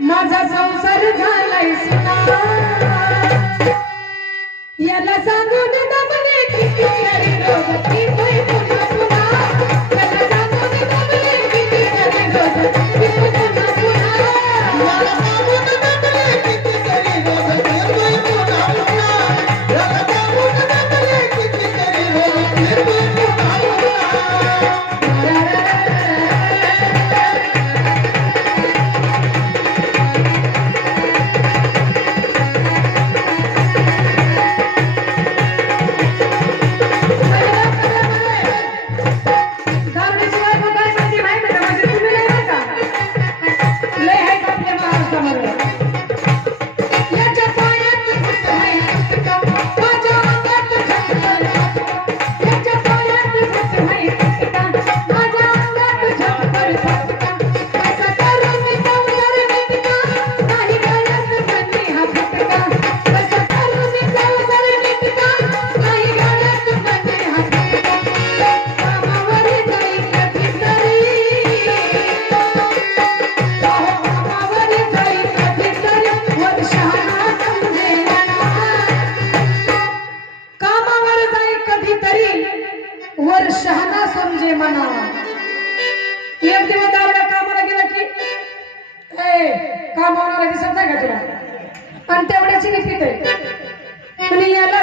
माझा संसार झालाय सुना. याला सांगून दमले किती तरी होय पुन्हा पुन्हा याला सांगून दमले किती तरी समजे म्हणा एक दिवस दारुड्या कामाला गेला की ए कामावर दिसत नाही का तुला? आणि तेवढ्याची आहे. आणि याला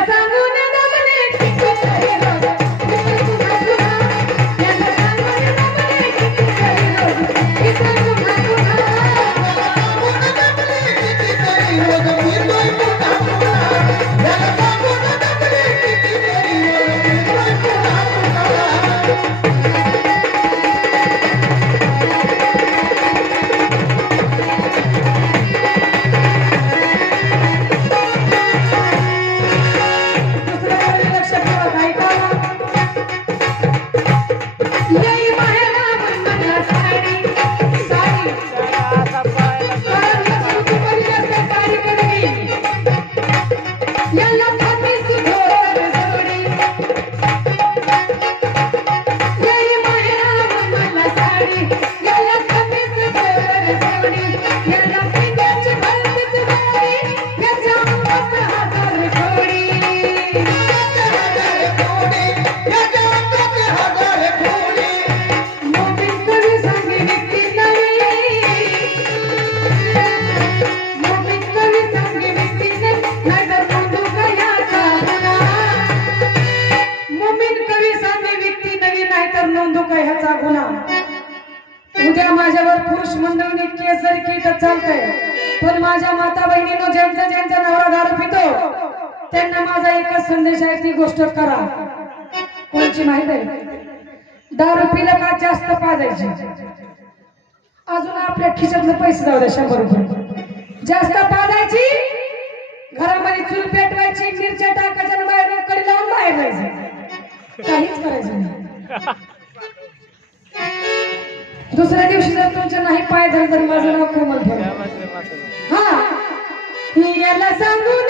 उद्या माझ्यावर पुरुष मंडळीने केस जरी केली तर चालतंय. पण माझ्या माता बहिणीनो ज्यांचा ज्यांचा नवरा दारू पितो त्यांना माझा एकच संदेश आहे ती गोष्ट करा. कोणची माहीत आहे? दारू पिलं का जास्त पाजायची? अजून आपल्या खिशातले पैसे जाऊ द्या शंभर रुपये. जास्त पाजायची घरामध्ये चूल पेटवायची मिरच्या टाकायच्या बाहेर कडी लावून बाहेर जायचं. काहीच करायचं नाही. दुसऱ्या दिवशी जर तुमच्या नाही पाय धरलं तर माझं नाव कोमल ठेवा. हा. याला सांगून